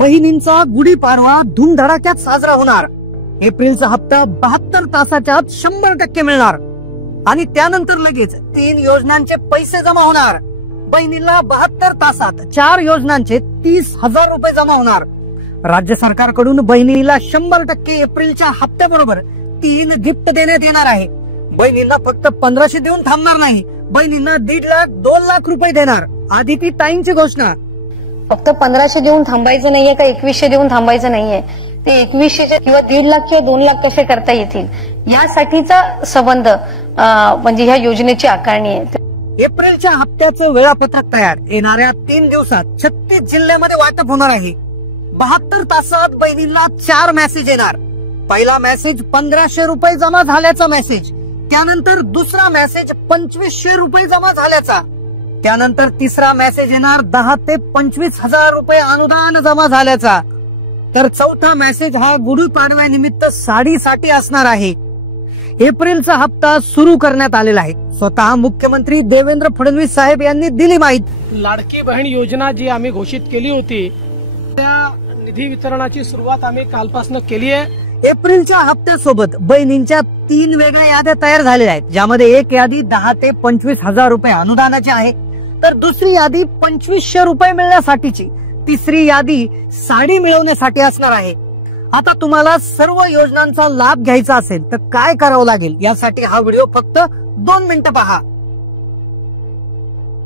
बहिणींचा गुढीपाडवा धूमधडाक्यात साजरा होणार। एप्रिलचा हप्ता 72 तासाच्या आत 100% मिळणार आणि त्यानंतर लगेच 3 योजनांचे पैसे जमा होणार। बहिणीला 72 तासात 4 योजनांचे 30,000 रुपये जमा होणार। राज्य सरकारकडून बहिणीला 100% एप्रिलच्या हप्त्याबरोबर 3 गिफ्ट देण्यात येणार आहे। बहिणींना फक्त 1500 देऊन थांबणार नाही, बहिणींना 1.5 लाख 2 लाख रुपये देणार। आदिती टाईमची घोषणा। फक्त 1500 देऊन थांबायचं नाहीये का 2100 देऊन थांबायचं नाहीये, ते 2100 किंवा 1.5 लाख किंवा 2 लाख कसे करता येतील यासाठीचा संबंध म्हणजे ह्या योजनेची आकारणी आहे। एप्रिलच्या हप्त्याचं वेळापत्रक तयार। येणाऱ्या 3 दिवसात 36 जिल्ह्यामध्ये वाटप होणार आहे। 72 तासात बहिणींना 4 मेसेज येणार। पहिला मेसेज 1500 रुपये जमा झाल्याचा मेसेज, त्यानंतर दुसरा मेसेज 2500 रुपये जमा झाल्याचा, त्यानंतर तिसरा मेसेज येणार 10 ते 25,000 रुपये अनुदान जमा झाल्याचा, तर चौथा मेसेज हा गुढीपाडव्यानिमित्त साडीसाठी असणार आहे। एप्रिलचा हप्ता सुरू करण्यात आलेला आहे। स्वतः मुख्यमंत्री देवेंद्र फडणवीस साहेब यांनी दिली माहिती। लाडकी बहीण योजना जी आम्ही घोषित केली होती त्या निधी वितरणाची सुरुवात आम्ही कालपासून केली आहे। एप्रिलच्या हप्त्यासोबत बहिणींच्या 3 वेगळ्या याद्या तयार झालेल्या आहेत, ज्यामध्ये एक यादी 10 ते 25,000 रुपये अनुदानाची आहे, तर दुसरी यादी 2500 रुपये मिळण्यासाठीची, तिसरी यादी साडी मिळवण्यासाठी असणार आहे। आता तुम्हाला सर्व योजनांचा लाभ घ्यायचा असेल तर काय करावं लागेल यासाठी हा व्हिडिओ फक्त 2 मिनिटं पहा।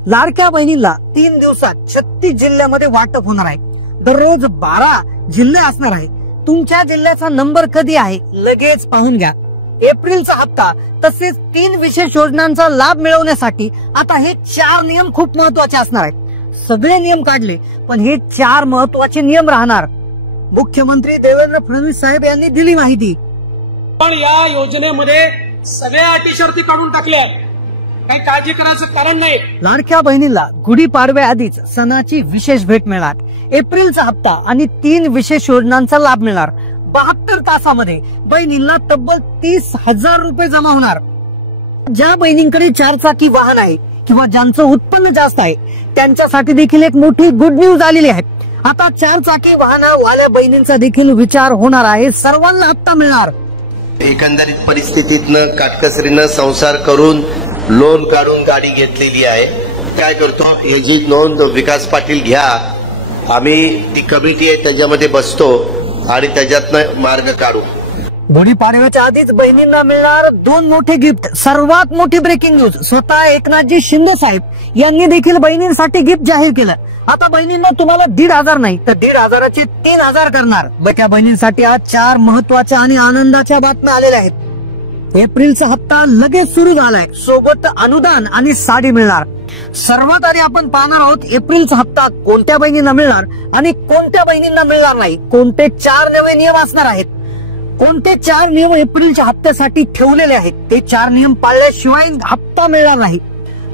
लाडक्या बहिणीला 3 दिवसात 36 जिल्ह्यामध्ये वाटप होणार आहे। दररोज 12 जिल्हे असणार आहेत। तुमच्या जिल्ह्याचा नंबर कधी आहे लगेच पाहून घ्या। एप्रिलचा हप्ता तसेच 3 विशेष योजनांचा लाभ मिळवण्यासाठी आता हे 4 नियम खूप महत्वाचे असणार आहेत। सगळे नियम काढले पण हे 4 महत्वाचे नियम राहणार। मुख्यमंत्री देवेंद्र फडणवीस साहेब यांनी दिली माहिती। पण या योजनेमध्ये सगळ्या अटी शर्ती काढून टाकल्या, काही काळजी करायचं कारण नाही। लाडक्या बहिणीला गुढीपाडव्या आधीच सणाची विशेष भेट मिळणार। एप्रिलचा हप्ता आणि 3 विशेष योजनांचा लाभ मिळणार। 72 तासामध्ये बहिणींना तब्बल 30,000 रुपये जमा होणार। ज्या बहिणींकडे 4 चाकी वाहन आहे किंवा ज्यांचं उत्पन्न जास्त आहे त्यांच्यासाठी देखील एक मोठी गुड न्यूज आलेली आहे। आता 4 चाकी वाहनवाल्या बहिणींचा देखील विचार होणार आहे, सर्वांना हप्ता मिळणार। एकंदरीत परिस्थितीतनं काटकसरीनं संसार करून लोन काढून गाडी घेतलेली आहे। काय करतो याची नोंद विकास पाटील घ्या, आम्ही ती कमिटी आहे त्याच्यामध्ये बसतो आणि त्याच्यातनं मार्ग काढू। गुढीपाडव्याच्या आधीच बहिणींना मिळणार 2 मोठे गिफ्ट। सर्वात मोठी ब्रेकिंग न्यूज, स्वतः एकनाथजी शिंदे साहेब यांनी देखील बहिणींसाठी गिफ्ट जाहीर केलं। आता बहिणींना तुम्हाला 1,500 नाही तर 1,500चे 3,000 करणार। त्या बहिणींसाठी आज 4 महत्वाच्या आणि आनंदाच्या बातम्या आलेल्या आहेत। एप्रिलचा हप्ता लगेच सुरू झालाय, सोबत अनुदान आणि साडी मिळणार। सर्वात आधी आपण पाहणार आहोत एप्रिलचा हप्ता कोणत्या बहिणींना मिळणार आणि कोणत्या बहिणींना मिळणार नाही, कोणते 4 नवे नियम असणार आहेत, कोणते 4 नियम एप्रिलच्या हप्त्यासाठी ठेवलेले आहेत, ते 4 नियम पाळल्याशिवाय हप्ता मिळणार नाही।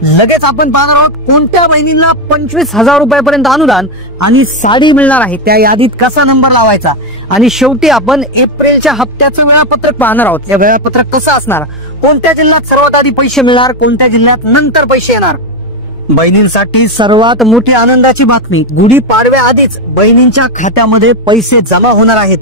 लगेच आपण पाहणार आहोत कोणत्या बहिणींना 25,000 रुपयापर्यंत अनुदान आणि साडी मिळणार आहे, त्या यादीत कसा नंबर लावायचा, आणि शेवटी आपण एप्रिलच्या हप्त्याचं वेळापत्रक पाहणार आहोत। हे वेळापत्रक कसं असणार, कोणत्या जिल्ह्यात सर्वात आधी पैसे मिळणार, कोणत्या जिल्ह्यात नंतर पैसे येणार। बहिणींसाठी सर्वात मोठी आनंदाची बातमी, गुढीपाडव्या आधीच बहिणींच्या खात्यामध्ये पैसे जमा होणार आहेत।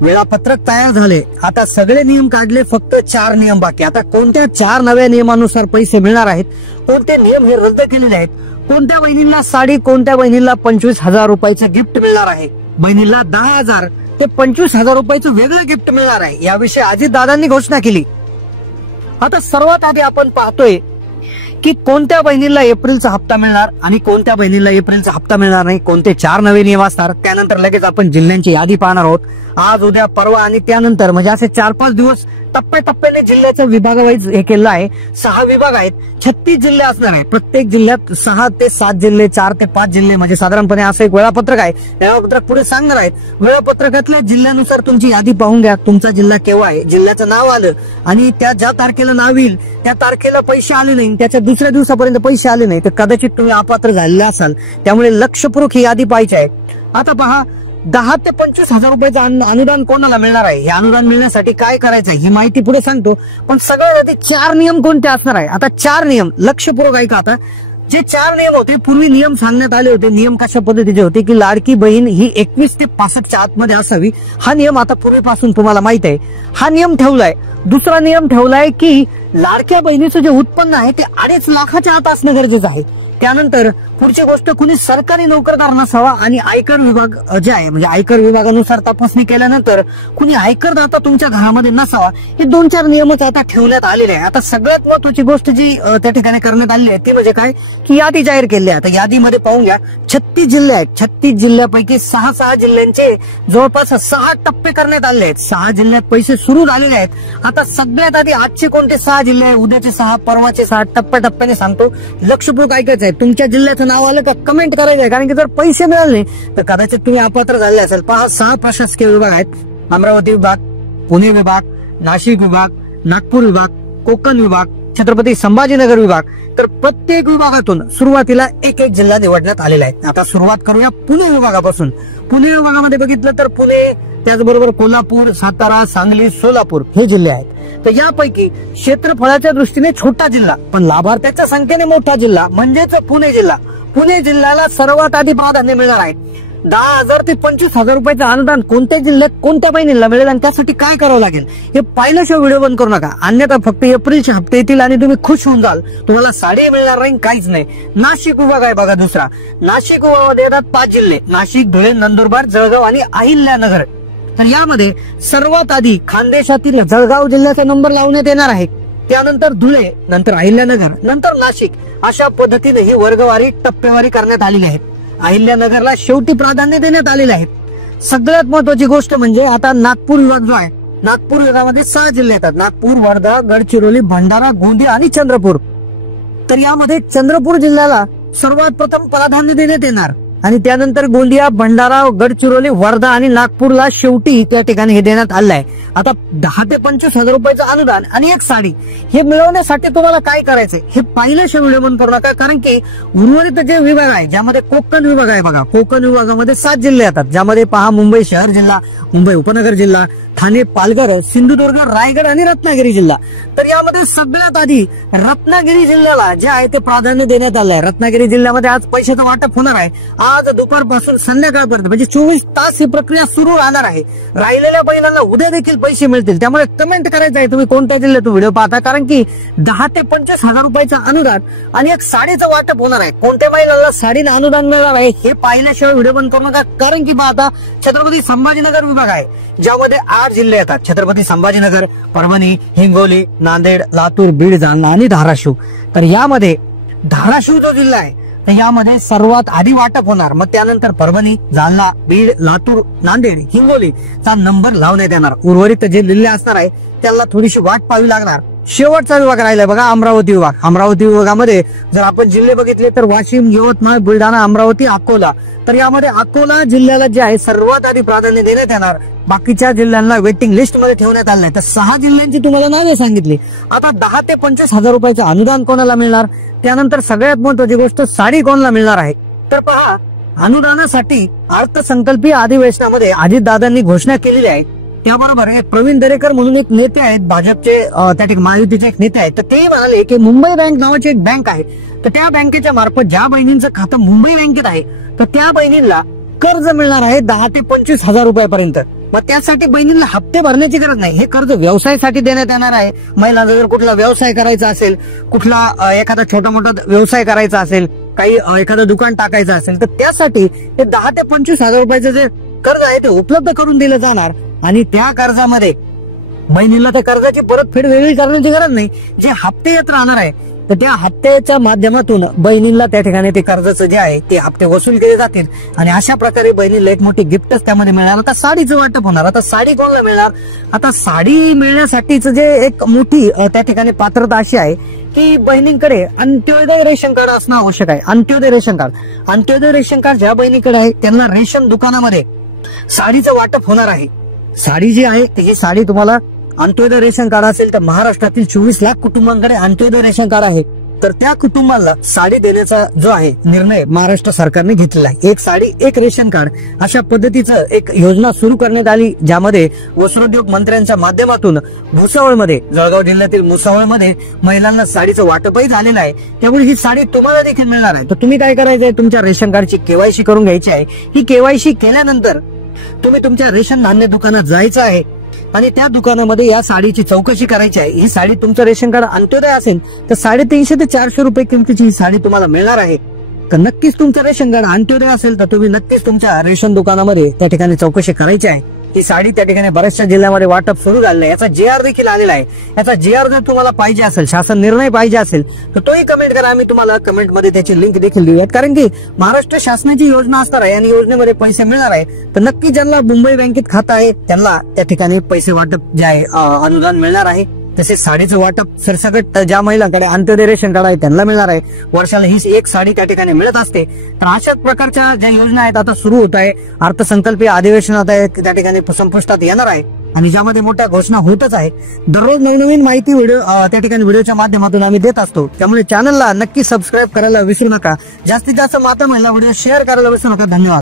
वेळापत्रक तयार झाले, आता सगळे नियम काढले, फक्त 4 नियम बाकी। आता कोणत्या 4 नव्या नियमानुसार पैसे मिळणार आहेत, कोणते नियम हे रद्द केलेले आहेत, कोणत्या बहिणींना साडी, कोणत्या बहिणीला 25,000 रुपयाचं गिफ्ट मिळणार आहे, बहिणीला 10,000 ते 25,000 रुपयाचं वेगळं गिफ्ट मिळणार आहे, याविषयी अजितदादांनी घोषणा केली। आता सर्वात आधी आपण पाहतोय की कोणत्या बहिणीला एप्रिलचा हप्ता मिळणार आणि कोणत्या बहिणीला एप्रिलचा हप्ता मिळणार नाही, कोणते 4 नवे नियम असणार। त्यानंतर लगेच आपण जिल्ह्यांची यादी पाहणार आहोत। आज, उद्या, परवा आणि त्यानंतर म्हणजे असे 4-5 दिवस टप्प्याटप्प्याने जिल्ह्याचं विभागावाईज हे केलं आहे। 6 विभाग आहेत, 36 जिल्हे असणार आहे। प्रत्येक जिल्ह्यात 6 ते 7 जिल्हे, 4 ते 5 जिल्हे म्हणजे साधारणपणे असं एक वेळापत्रक आहे। वेळापत्रक पुढे सांगणार आहेत। वेळापत्रकातल्या जिल्ह्यानुसार तुमची यादी पाहून घ्या, तुमचा जिल्हा केव्हा आहे, जिल्ह्याचं नाव आलं आणि त्या ज्या तारखेला नाव येईल त्या तारखेला पैसे आले नाही, त्याच्या दुसऱ्या दिवसापर्यंत पैसे आले नाही तर कदाचित तुम्ही अपात्र झालेले असाल, त्यामुळे लक्षपूर्वक ही यादी पाहायची आहे। आता पहा 10 ते 25,000 रुपयाचं अनुदान कोणाला मिळणार आहे, हे अनुदान मिळण्यासाठी काय करायचं ही माहिती पुढे सांगतो, पण सगळ्यात आधी 4 नियम कोणते असणार आहे। आता 4 नियम लक्षपूर्वक ऐका। आता जे 4 नियम होते, पूर्वी नियम सांगण्यात आले होते. नियम कशा पद्धतीचे होते की लाडकी बहीण ही 21 ते 65च्या आतमध्ये असावी. हा नियम आता पूर्वीपासून तुम्हाला माहित आहे. हा नियम ठेवलाय. दुसरा नियम ठेवलाय की लाडक्या बहिणीचं जे उत्पन्न आहे ते 2.5 लाखाच्या आत असणं गरजेचं आहे. त्यानंतर पुढची गोष्ट, कुणी सरकारी नोकरदार नसावा आणि आयकर विभाग जे आहे म्हणजे आयकर विभागानुसार तपासणी केल्यानंतर कुणी आयकरदाता तुमच्या घरामध्ये नसावा. हे 2-4 नियमच आता ठेवण्यात आलेले आहे. आता सगळ्यात महत्वाची गोष्ट जी त्या ठिकाणी करण्यात आलेली आहे ती म्हणजे काय की यादी जाहीर केली आहे. आता यादीमध्ये पाहून घ्या, 36 जिल्हे आहेत. 36 जिल्ह्यापैकी 6 जिल्ह्यांचे जवळपास 6 टप्पे करण्यात आले आहेत. 6 जिल्ह्यात पैसे सुरू झालेले आहेत. आता सगळ्यात आधी आजचे कोणते 6 जिल्हे, उद्याचे 6, परवाचे 6, टप्प्याटप्प्याने सांगतो. लक्षपूर्वक ऐकायचं आहे. तुमच्या जिल्ह्याचं नाव आलं का कमेंट करायचं आहे, कारण की जर पैसे मिळाले तर कदाचित तुम्ही अपात्र झाले असेल. पहा, 6 प्रशासकीय विभाग आहेत. अमरावती विभाग, पुणे विभाग, नाशिक विभाग, नागपूर विभाग, कोकण विभाग, छत्रपती संभाजीनगर विभाग. तर प्रत्येक विभागातून सुरुवातीला एक जिल्हा निवडण्यात आलेला आहे. आता सुरुवात करूया पुणे विभागापासून. पुणे विभागामध्ये बघितलं तर पुणे, त्याचबरोबर कोल्हापूर, सातारा, सांगली, सोलापूर हे जिल्हे आहेत. तर यापैकी क्षेत्रफळाच्या दृष्टीने छोटा जिल्हा पण लाभार्थ्यांच्या संख्येने मोठा जिल्हा म्हणजेच पुणे जिल्हा. पुणे जिल्ह्याला सर्वात आधी प्राधान्य मिळणार आहे. 10,000 ते 25,000 रुपयाचं अनुदान कोणत्या जिल्ह्यात कोणत्या महिन्याला मिळेल आणि त्यासाठी काय करावं लागेल हे पाहिल्याशिवाय व्हिडिओ बंद करू नका. अन्यथा फक्त एप्रिलचे हप्ते येतील आणि तुम्ही खुश होऊन जाल. तुम्हाला साडी मिळणार नाही, काहीच नाही. नाशिक विभाग आहे बघा दुसरा. नाशिक विभागामध्ये येतात 5 जिल्हे: नाशिक, धुळे, नंदुरबार, जळगाव आणि अहिल्यानगर. तर यामध्ये सर्वात आधी खानदेशातील जळगाव जिल्ह्याचा नंबर लावण्यात येणार आहे. त्यानंतर धुळे, नंतर अहिल्यानगर, नंतर नाशिक. अशा पद्धतीने ही वर्गवारी टप्पेवारी करण्यात आलेली आहे. अहिल्यानगरला शेवटी प्राधान्य देण्यात आलेले आहे. सगळ्यात महत्वाची गोष्ट म्हणजे आता नागपूर विभाग जो आहे, नागपूर विभागामध्ये 6 जिल्हे येतात: नागपूर, वर्धा, गडचिरोली, भंडारा, गोंदिया आणि चंद्रपूर. तर यामध्ये चंद्रपूर जिल्ह्याला सर्वात प्रथम प्राधान्य देण्यात येणार आणि त्यानंतर गोंदिया, भंडारा, गडचिरोली, वर्धा आणि नागपूरला शेवटी त्या ठिकाणी हे देण्यात आलं आहे. आता 10 ते 25,000 रुपयाचं अनुदान आणि एक साडी हे मिळवण्यासाठी तुम्हाला काय करायचंय हे पाहिल्याशिवाय व्हिडिओ बंद करू नका, कारण की उर्वरित जे विभाग आहे ज्यामध्ये कोकण विभाग आहे बघा, कोकण विभागामध्ये 7 जिल्हे येतात, ज्यामध्ये पहा मुंबई शहर जिल्हा, मुंबई उपनगर जिल्हा, ठाणे, पालघर, सिंधुदुर्ग, रायगड आणि रत्नागिरी जिल्हा. तर यामध्ये सगळ्यात आधी रत्नागिरी जिल्ह्याला जे आहे ते प्राधान्य देण्यात आलं आहे. रत्नागिरी जिल्ह्यामध्ये आज पैशाचं वाटप होणार आहे. आज दुपारपासून संध्याकाळपर्यंत म्हणजे 24 तास ही प्रक्रिया सुरू राहणार आहे. राहिलेल्या महिलांना उद्या देखील पैसे मिळतील. त्यामुळे कमेंट करायचं आहे तुम्ही कोणत्या जिल्ह्यातून व्हिडिओ पाहता, कारण की 10 ते 25,000 रुपयाचं अनुदान आणि एक साडीचं वाटप होणार आहे. कोणत्या महिलांना साडीला अनुदान मिळणार आहे हे पाहिल्याशिवाय व्हिडिओ बंद करू नका, कारण की आता छत्रपती संभाजीनगर विभाग आहे ज्यामध्ये 8 जिल्हे येतात: छत्रपती संभाजीनगर, परभणी, हिंगोली, नांदेड, लातूर, बीड, जालना आणि धाराशिव. तर यामध्ये धाराशिव जो जिल्हा आहे तर यामध्ये सर्वात आधी वाटप होणार. मग त्यानंतर परभणी, जालना, बीड, लातूर, नांदेड, हिंगोलीचा नंबर लावण्यात येणार. उर्वरित जे जिल्हे असणार आहे त्याला थोडीशी वाट पाहावी लागणार. शेवटचा विभाग राहिलाय बघा अमरावती विभाग. अमरावती विभागामध्ये जर आपण जिल्हे बघितले तर वाशिम, यवतमाळ, बुलढाणा, अमरावती, अकोला. तर यामध्ये अकोला जिल्ह्याला जे आहे सर्वात आधी प्राधान्य देण्यात येणार. बाकीच्या जिल्ह्यांना वेटिंग लिस्ट मध्ये ठेवण्यात आलं नाही. तर 6 जिल्ह्यांची तुम्हाला नावे सांगितली. आता 10 ते 25,000 रुपयाचं अनुदान कोणाला मिळणार, त्यानंतर सगळ्यात महत्वाची गोष्ट साडी कोणाला मिळणार आहे. तर पहा, अनुदानासाठी अर्थसंकल्पीय अधिवेशनामध्ये अजितदादांनी घोषणा केलेली आहे. त्याबरोबर प्रवीण दरेकर म्हणून एक नेते आहेत भाजपचे, त्या ठिकाणी महायुतीचे एक नेते आहेत, तर ते म्हणाले की मुंबई बँक नावाची एक बँक आहे, तर त्या बँकेच्या मार्फत ज्या बहिणींचं खातं मुंबई बँकेत आहे तर त्या बहिणींना कर्ज मिळणार आहे 10 ते 25,000 रुपयापर्यंत. मग त्यासाठी बहिणींना हप्ते भरण्याची गरज नाही. हे कर्ज व्यवसायासाठी देण्यात येणार आहे. महिलांना जर कुठला व्यवसाय करायचा असेल, कुठला एखादा छोटा मोठा व्यवसाय करायचा असेल, काही एखादं दुकान टाकायचं असेल, तर त्यासाठी हे 10 ते 25,000 रुपयाचं जे कर्ज आहे ते उपलब्ध करून दिलं जाणार. आणि त्या कर्जामध्ये बहिणीला त्या कर्जाची परतफेड वेगळी करण्याची गरज नाही. जे हप्ते येत राहणार आहे तर त्या हप्त्याच्या माध्यमातून बहिणींना त्या ठिकाणी ते कर्जाचं जे आहे ते हप्ते वसूल केले जातील आणि अशा प्रकारे बहिणीला एक मोठी गिफ्टच त्यामध्ये मिळणार. आता साडीचं वाटप होणार. आता साडी कोणाला मिळणार, आता साडी मिळण्यासाठीच जे एक मोठी त्या ठिकाणी पात्रता अशी आहे की बहिणींकडे अंत्योदय रेशन कार्ड असणं आवश्यक आहे. अंत्योदय रेशन कार्ड ज्या बहिणीकडे आहे त्यांना रेशन दुकानामध्ये साडीचं वाटप होणार आहे. साडी जी आहे ही साडी तुम्हाला अंत्योदय रेशन कार्ड असेल तर महाराष्ट्रातील 24 लाख कुटुंबांकडे अंत्योदय रेशन कार्ड आहे. तर त्या कुटुंबाला साडी देण्याचा जो आहे निर्णय महाराष्ट्र सरकारने घेतलेला आहे. एक साडी एक रेशन कार्ड अशा पद्धतीचं एक योजना सुरू करण्यात आली, ज्यामध्ये वस्त्रोद्योग मंत्र्यांच्या माध्यमातून भुसावळमध्ये, जळगाव जिल्ह्यातील भुसावळमध्ये महिलांना साडीचं वाटपही झालेलं आहे. त्यामुळे ही साडी तुम्हाला देखील मिळणार आहे. तर तुम्ही काय करायचंय, तुमच्या रेशन कार्डची केवायसी करून घ्यायची आहे. ही केवायसी केल्यानंतर तुम्ही तुमच्या रेशन धान्य दुकानात जायचं आहे आणि त्या दुकानामध्ये या साडीची चौकशी करायची आहे. ही साडी तुमचं रेशन कार्ड अंत्योदय असेल तर 350 ते 400 रुपये किमतीची ही साडी तुम्हाला मिळणार आहे. तर नक्कीच तुमचं रेशन कार्ड अंत्योदय असेल तर तुम्ही नक्कीच तुमच्या रेशन दुकानामध्ये त्या ठिकाणी चौकशी करायची आहे. ही साडी त्या ठिकाणी बऱ्याचशा जिल्ह्यामध्ये वाटप सुरू झालेलं आहे. याचा JR देखील आलेला आहे. याचा JR जर तुम्हाला पाहिजे असेल, शासन निर्णय पाहिजे असेल तर तोही कमेंट करा. आम्ही तुम्हाला कमेंटमध्ये त्याची लिंक देखील देऊयात. कारण की महाराष्ट्र शासनाची योजना असणार आहे आणि योजनेमध्ये पैसे मिळणार आहे. तर नक्की ज्यांना मुंबई बँकेत खातं आहे त्यांना त्या ठिकाणी पैसे वाटप जे आहे अनुदान मिळणार आहे. तसेच साडीचं वाटप सरसकट ज्या महिलांकडे अंत्योदय रेशन कार्ड आहे त्यांना मिळणार आहे. वर्षाला ही एक साडी त्या ठिकाणी मिळत असते. तर अशाच प्रकारच्या ज्या योजना आहेत आता सुरू होत आहे. अर्थसंकल्पीय अधिवेशनात आहे त्या ठिकाणी संपुष्टात येणार आहे आणि ज्यामध्ये मोठ्या घोषणा होतच आहे. दररोज नवनवीन माहिती व्हिडिओ त्या ठिकाणी व्हिडिओच्या माध्यमातून आम्ही देत असतो. त्यामुळे चॅनलला नक्की सबस्क्राईब करायला विसरू नका. जास्तीत जास्त माता महिला व्हिडिओ शेअर करायला विसरू नका. धन्यवाद.